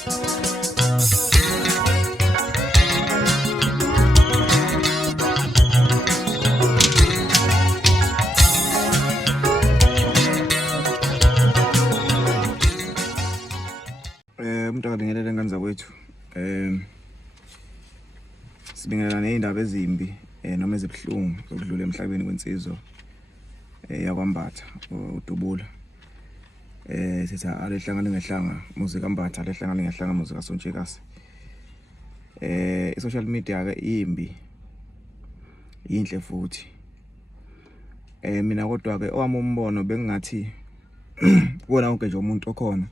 Umntaka bingelela ngane zakwethu. Sibingelela nezindaba ezimbi noma ezibhlungu zokudlula emhlabeni kwensizwa yakwambatha uDubula. Sithi alehlanga ngehlanga muzika Mbatha, alehlanga ngehlanga muzika Sontshekasi. I-social media ke imbi. Yinhle futhi. Mina kodwa ke owami umbono bengathi kuona wonke nje umuntu okhona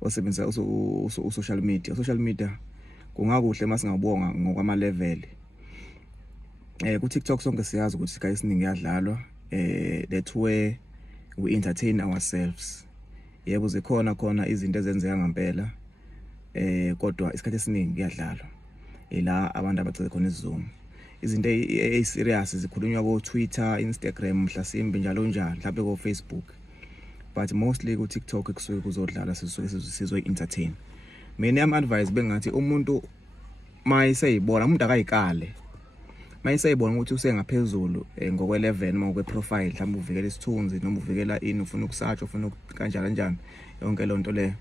osebenzisa u-social media. Social media kungakuhle masingabonga ngokwama level. Ku TikTok sonke siyazi ukuthi isikhathi esiningi yadlalwa. That way we entertain ourselves. Yebo zikhona khona izinto ezenzeka ngempela. Kodwa isikhathi esiningi yadlalwa. La abantu abacele khona isizungu. Izinto serious zikhulunywa ku Twitter, Instagram, mhlasimbe njalo njalo, mhlawumbe ku Facebook. But mostly ku TikTok kusuke kuzodlala sizoyi entertain. Mina am advice bengathi umuntu mayiseyibona umuntu akayikale. Mayiseyibona ukuthi usengaphezulu ngokwe level noma ngokwe profile, mhlawumbe uvikela isithunzi noma uvikela ini, ufuna ukusearch, ufuna kanjalo yonke lonto le.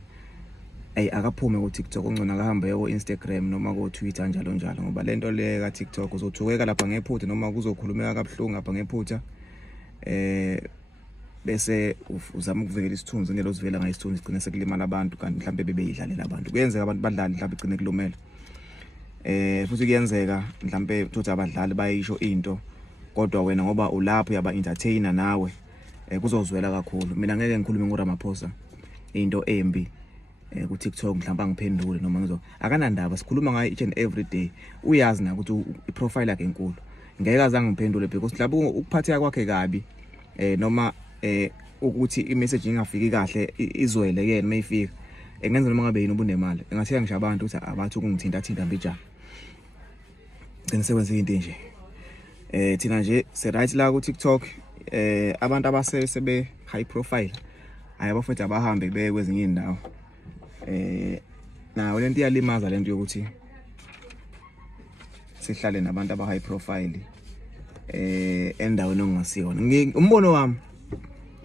Akaphume ku TikTok, ungcona akahambe ku Instagram noma ku Twitter njalo ngoba lento le ka TikTok uzothukeka lapha ngephutha noma kuzokhulumeka kabuhlungu lapha ngephutha. Bese uzama ukuvikela isithunzi nelo sivela ngayisithunzi sigcine sekulimala abantu kanti mhlawumbe bebeyidlalela abantu. Kuyenzeka abantu badlali mhlawumbe igcine kulumela. Futhi kuyenzeka mhlawumbe uthothi abadlali bayisho into kodwa wena ngoba ulapho yaba entertainer nawe kuzozwela kakhulu. Mina ngeke ngikhulume ngoRamaphosa into embi ku TikTok mhlawumbe angiphendule noma ngizo akanandaba sikhuluma ngayo each and every day. Uyazi na ukuthi iprofile yakhe enkulu. Ngeke azange ngiphendule because mhlawumbe ukuphatheka kwakhe kabi noma ukuthi i-message ingafiki kahle izwele yena mayifika engenza noma ngabe yini ubunemali engathi ngisho abantu ukuthi abathi ukungithinta mbijana ngenisebenza into nje thina nje se right la ku TikTok abantu abasebe high profile ayabafethu abahambe beye kwezinye indawo nawo lento iyalimaza lento yokuthi sihlale nabantu aba high profile endaweni ongasiyona. Umbono wami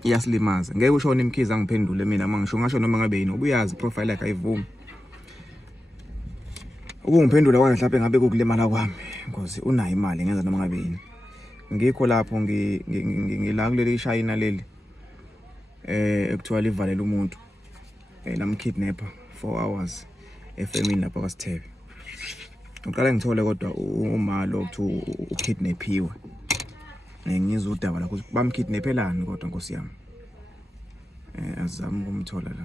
iyasilimaza. Ngeke ushone imkhiza ngiphendule mina mangisho ngasho noma ngabe yini ubuyazi profile yakhe ayivumi. Ukungiphendula kwakhe mhlawumbe ngabe kukulimala kwami because unayo imali ngenza noma ngabe yini. Ngikho lapho ngila kuleli China leli ekuthiwa livalela umuntu lamkidnapper 4 hours efamini lapha kwaSithebe. Uqala ngithole kodwa uma lo kuthi ukidnapiwe. Ngizwe udaba la ukuthi bamkidnapelani kodwa Nkosi yami. Azama ukumthola la.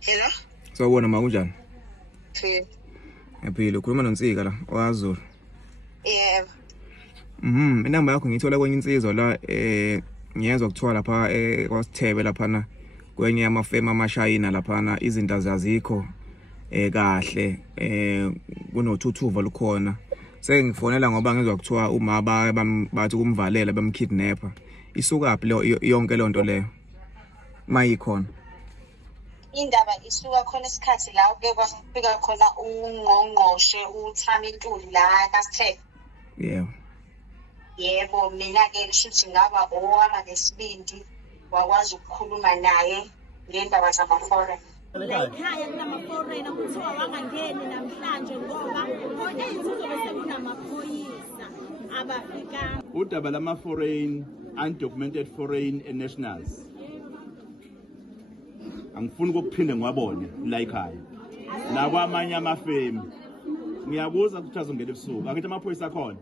Hello? Sawubona ma kunjani? Phil. Yaphila ukhuluma noNsika la waZulu. Yebo. Inamba yakho ngithola kwenye insizwa la ngiyezwa kuthiwa lapha kwaSithebe lapha kwenye amafema amashayina lapha izinto azazikho kahle kunothuthuva lukhona. Sengifonela ngoba ngizwa kuthiwa uma bathi kumvalela bamkidnapper. Isuka phi yonke lonto leyo? Mayikhona. Indaba isuka khona isikhathi la ke kwafika khona ungqongqoshe uThami Ntuli la kaSithebe. Yebo. Yebo mina ke kushuthi ngaba owama nesibindi wakwazi ukukhuluma naye ngendaba zama-foreign. La ekhaya kunama-foreign kuthiwa wangangeni namhlanje ngoba ngo-8 kuzobe sekunamaphoyisa abafika. Udaba lama-foreign, undocumented foreign nationals. Angifuni ukuphinde ngiwabone la ekhaya. La kwamanye amafemi. Ngiyabuza ukuthi azongena ebusuku. Angithi amaphoyisa akhona.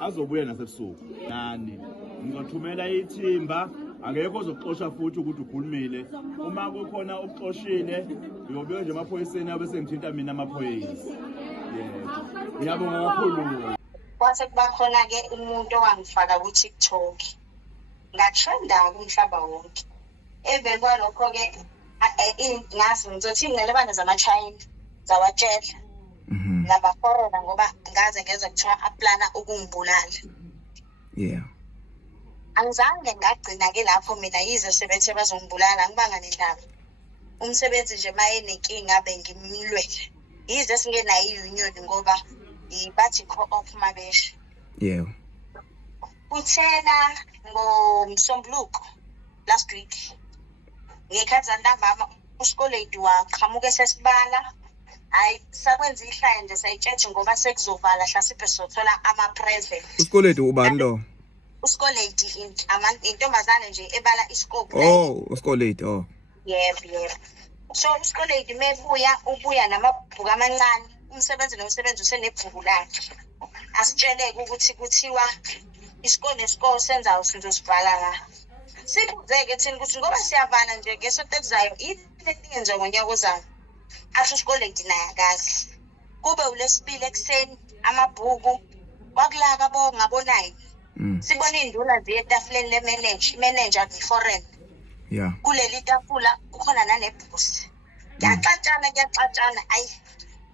Azobuya nasebusuku. Nani? Ngizothumela ithimba, angeke uzoxoxa futhi ukuthi ukhulumile. Uma kukhona ukuxoshile, ngiyobeka nje amaphoyiseni abese ngithinta mina amaphoyisa. Yebo. Ngiyabonga kakhulu. Kwathi kuba khona ke umuntu owangifaka ku TikTok. Ngatrenda umhlaba wonke. Emva kwalokho ke ngazi ngizothi inelebane zama-China zawatshela Mhm. namaforona ngoba ngaze ngeze kuthiwa aplana ukungibulala. Yeah. Angizange ngagcina-ke lapho mina yize sebethe bazongibulala ngibanga nendaba. Umsebenzi nje uma enenkinga bengimlwele. Yize singenayo i-union ngoba bathi co-op mabesha. Yeah. Kuthena ngoMsombuluko last week ngekhathi zantambama uSkoledi waqhamuka esesibala. Hayi sakwenza ihlaya nje sayitshetshe ngoba sekuzovala hlasipe sothola ama-present. USkoledi ubani lo? uSkoledi intombazane nje ebala iskopu. Oh, uSkoledi, oh. Yebo. So uSkoledi ubuya namabhuku amancane. Umsebenzi nomsebenzi usenebhuku lakhe. Asitsheleke ukuthi kuthiwa isikole nesikole senzayo sizosibhala la. Sibuzeke thina ukuthi ngoba siyavala nje ngesonto elizayo iningenze ngonyaka ozayo. Asho uSkoledi naye akazi. Kube uLesibili ekseni amabhuku wakulaka bongabonayo. Sibona induna ziye etafuleni le-manager be-foreign. Yeah. Kuleli tafula kukhona nanebhusi. Kuyaxatshana ayi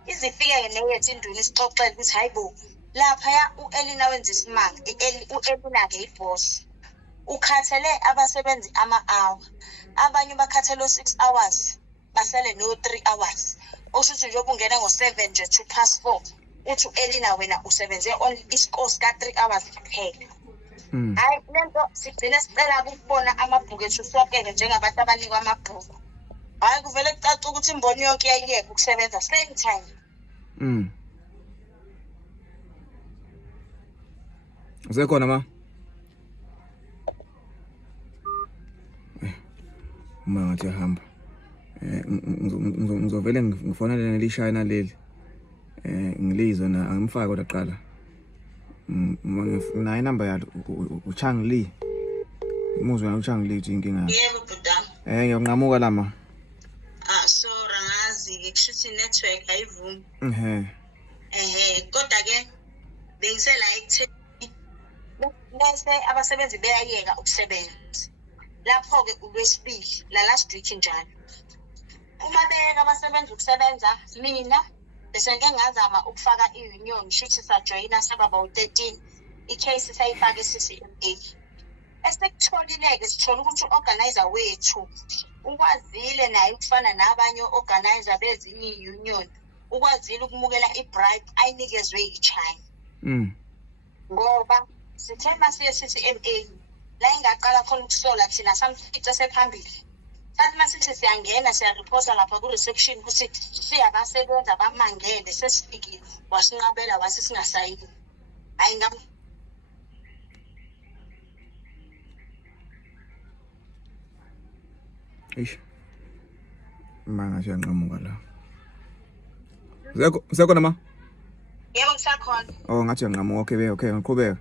izifike neyethu induna isixoxela ukuthi hayibo lapha uElina wenza isimanga uElina ke iboss ukhathele abasebenzi ama-hour abanye bakhathele 6 hours basele no 3 hours osho ukuthi njengoba ungena ngo7 nje 4:02 uthi uElina wena usebenze on isikos ka 3 hours kuphela. Hayi lento sigcina sicela ukubona amabhuku ethu sonke njengabantu abanikwa amabhuku. Hayi kuvele kucaca ukuthi imboni yonke iyayiyeka ukusebenza same time. Usekhona ma? Uma ngathi yahamba. Ngizovele ngifonele nelishayina leli. Ngilizwe na angimfaka kodwa qala. Nayi inamba yakhe uChang Lee. Umuzwa uChang Lee uthi inkinga. Yebo bhuda. Ngiyonqamuka lama. So rangazi-ke kushuthi network ayivumi. Kodwa ke bengisela ekutheni bese abasebenzi beyayeka ukusebenza. Lapho ke uLwesibili la last week njalo. Uma beyeka abasebenzi ukusebenza mina bese ngengazama ukufaka i-union shithi sajoyina sababa u13 icase sayifaka eCCMA. Esekutholileke sithola ukuthi uorganizer wethu ukwazile naye ukufana nabanye organizer bezinye i-union ukwazile ukumukela i-bribe ayinikezwe yiChina. Ngoba sithe masiye CCMA la ingaqala khona ukusola thina samfica sephambili. Sathi masithi siyangena siyareporta lapha ku-reception ukuthi siyabasebenza bamangele sesifikile wasinqabela wasi singasayini. Hayi Manga siyanqamuka la. Usekhona ma? Yebo ngisakhona. Oh ngathi uyanqamuka okay ngiqhubeka.